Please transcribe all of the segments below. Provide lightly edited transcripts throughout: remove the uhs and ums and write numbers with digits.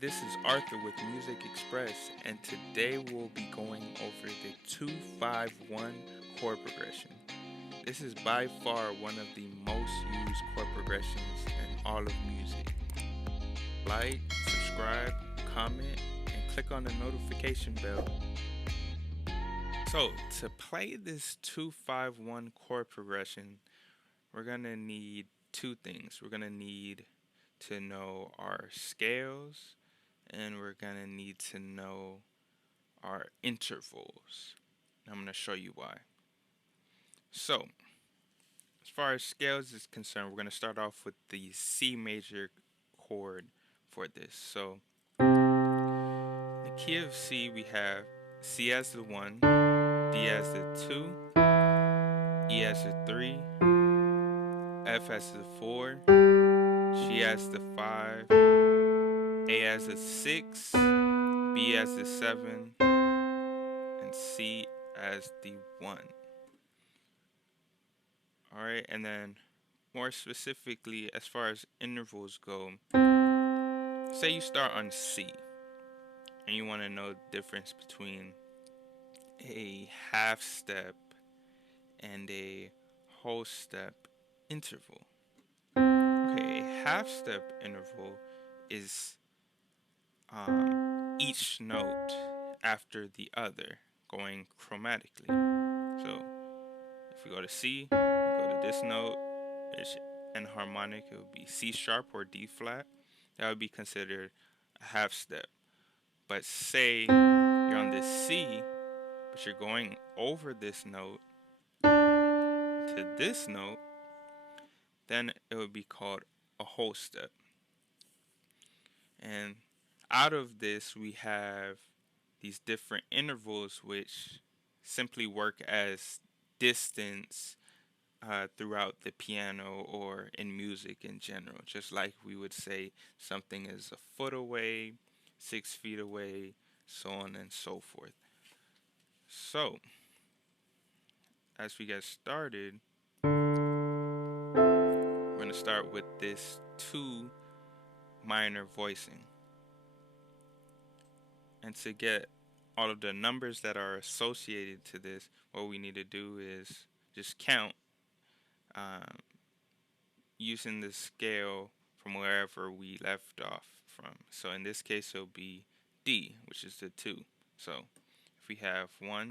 This is Arthur with Musiq Express, and today we'll be going over the 2-5-1 chord progression. This is by far one of the most used chord progressions in all of music. Like, subscribe, comment, and click on the notification bell. So, to play this 2-5-1 chord progression, we're going to need two things. We're going to need to know our scales, and we're going to need to know our intervals. I'm going to show you why. So, as far as scales is concerned, we're going to start off with the C major chord for this. So, the key of C, we have C as the 1, D as the 2, E as the 3, F as the 4, G as the 5, A as the 6, B as the 7, and C as the 1. Alright, and then more specifically, as far as intervals go, say you start on C, and you want to know the difference between a half step and a whole step interval. Okay, a half step interval is each note after the other going chromatically. So if we go to C, we go to this note, it's enharmonic, it would be C sharp or D flat. That would be considered a half step. But say you're on this C, but you're going over this note to this note, then it would be called a whole step. And out of this, we have these different intervals which simply work as distance throughout the piano or in music in general. Just like we would say something is a foot away, 6 feet away, so on and so forth. So, as we get started, we're going to start with this 2 minor voicing. And to get all of the numbers that are associated to this, what we need to do is just count using the scale from wherever we left off from. So in this case, it'll be D, which is the 2. So if we have 1,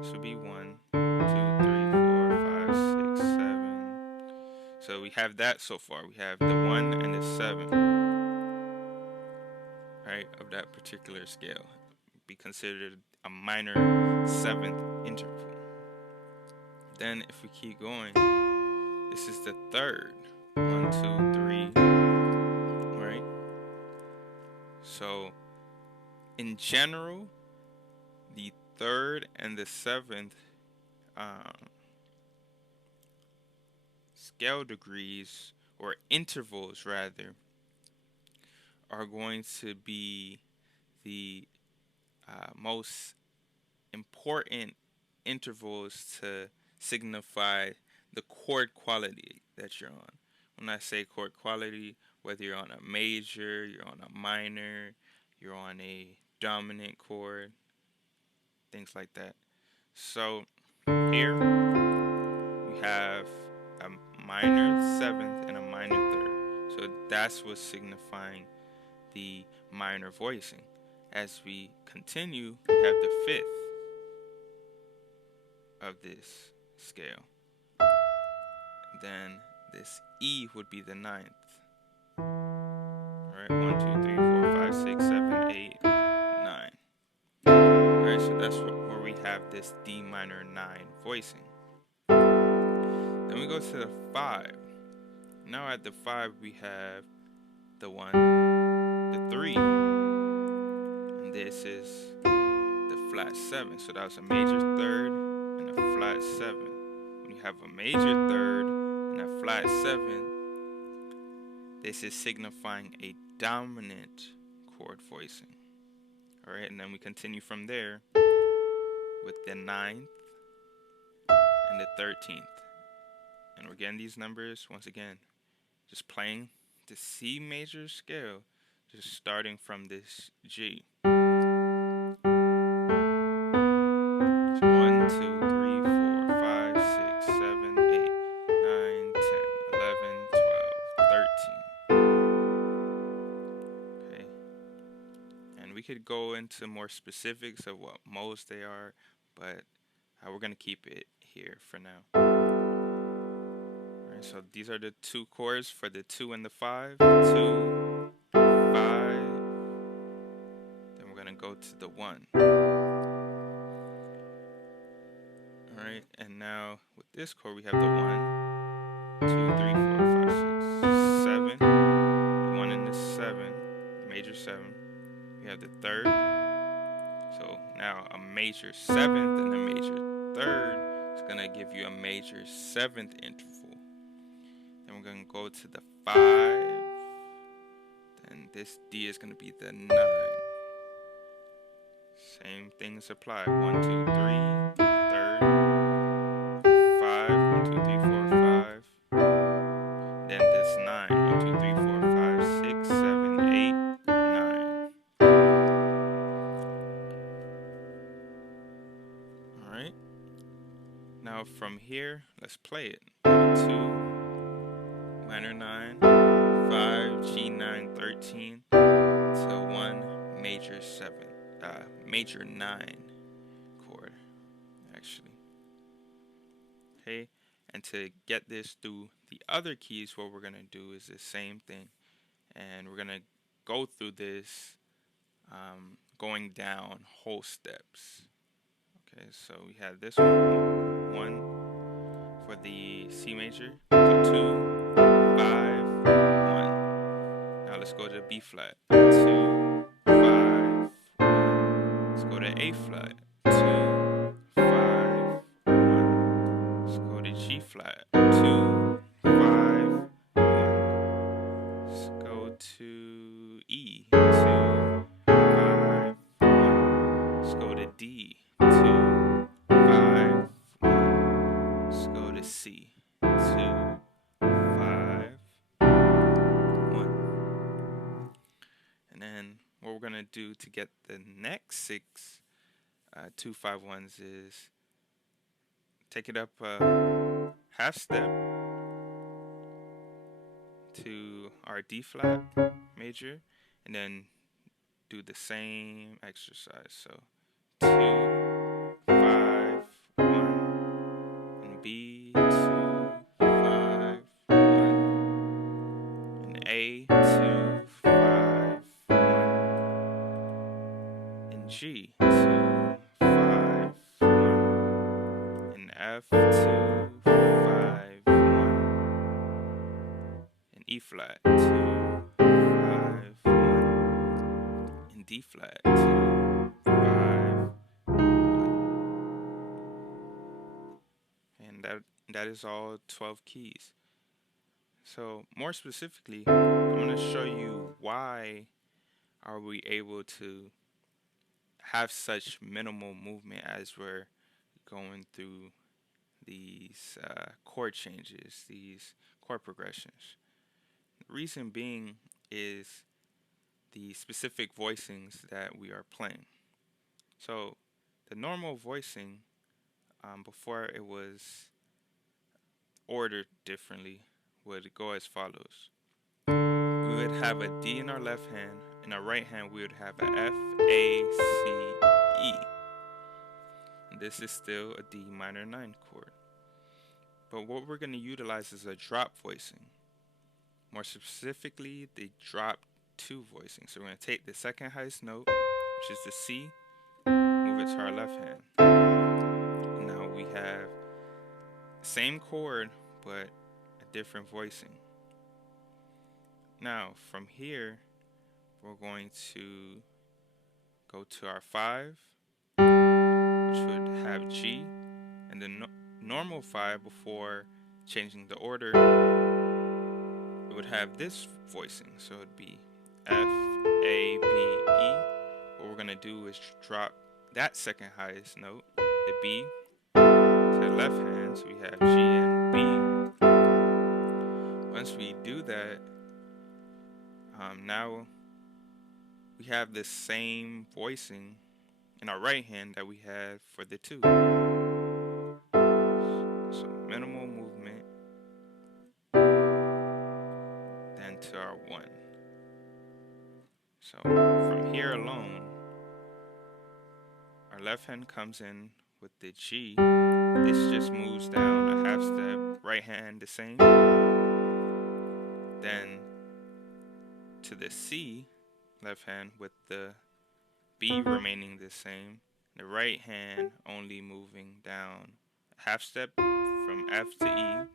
this would be 1, 2, 3, 4, 5, 6, 7. So we have that so far. We have the 1 and the 7, right, of that particular scale. Be considered a minor 7th interval. Then if we keep going, this is the 3rd. 1, 2, 3, right? So in general, the 3rd and the 7th scale degrees, or intervals rather, are going to be the most important intervals to signify the chord quality that you're on. When I say chord quality, whether you're on a major, you're on a minor, you're on a dominant chord, things like that. So here we have a minor 7th and a minor 3rd. So that's what's signifying the minor voicing. As we continue, we have the 5th of this scale. Then this E would be the 9th. Alright, 1, 2, 3, 4, 5, 6, 7, 8, 9. Alright, so that's where we have this D minor 9 voicing. Then we go to the 5. Now at the 5 we have the 1, the 3, and this is the flat 7. So that was a major 3rd and a flat 7. When you have a major 3rd and a flat 7, this is signifying a dominant chord voicing. Alright, and then we continue from there with the 9th and the 13th. And we're getting these numbers once again, just playing the C major scale just starting from this G. 1, 2, 3, 4, 5, 6, 7, 8, 9, 10, 11, 12, 13. Okay. And we could go into more specifics of what modes they are, but we're going to keep it here for now. Alright, so these are the two chords for the 2 and the 5. 2, 5. Then we're going to go to the 1. Alright, and now with this chord we have the 1, 2, 3, 4, 5, 6, 7. The 1 and the 7, major 7. We have the 3rd. So now a major 7th and a major 3rd is going to give you a major 7th interval. Then we're going to go to the 5. Then this D is going to be the 9. Same things apply. 1, 2, 3, 3rd. 5, 1, 2, 3, 4, 5. Then this 9. 1, 2, 3, 4, 5, 6, 7, 8, 9. Alright. Now from here, let's play it. 2, minor 9, 5, G9, 13, to 1, major 7, major 9 chord, actually. Okay, and to get this through the other keys, what we're going to do is the same thing. And we're going to go through this going down whole steps. Okay, so we have this one for the C major, so 2, 5, 1. Now let's go to B flat, 2, 5, 1. Let's go to A flat, 2, 5, 1. Let's go to G flat, 2, 5, 1. Let's go to E, 2, 5, 1. Let's go to D, 2, 5, 1. Let's go to C, 2, 5, 1. And then what we're gonna do to get the next 6 2, 5, 1s is take it up a half step to our D flat major, and then do the same exercise. So 2, 5, 1, and B, 2, 5, 1, and A, 2, 5, 1, and G, 2, 5, 1, and F, 2, 5, 1, and E flat, 2, 5, 1, and D flat, 2, 5, 1. And that is all 12 keys. So more specifically, I'm going to show you why are we able to have such minimal movement as we're going through these chord changes, these chord progressions. The reason being is the specific voicings that we are playing. So the normal voicing, before it was ordered differently, would go as follows. We would have a D in our left hand. In our right hand, we would have a F, A, C, E. And this is still a D minor 9 chord. But what we're going to utilize is a drop voicing. More specifically, the drop 2 voicing. So we're going to take the second highest note, which is the C, move it to our left hand. And now we have the same chord, but a different voicing. Now, from here, we're going to go to our 5, which would have G, and the normal 5 before changing the order, it would have this voicing. So it would be F, A, B, E. What we're going to do is drop that second highest note, the B, to the left hand, so we have G and B. Once we do that, now we have the same voicing in our right hand that we had for the 2. So minimal movement, then to our 1. So from here alone, our left hand comes in with the G. This just moves down a half step, right hand the same. Then to the C, left hand with the B remaining the same. The right hand only moving down a half step from F to E,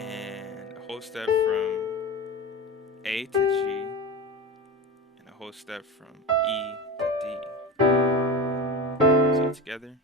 and a whole step from A to G, and a whole step from E to D. So together.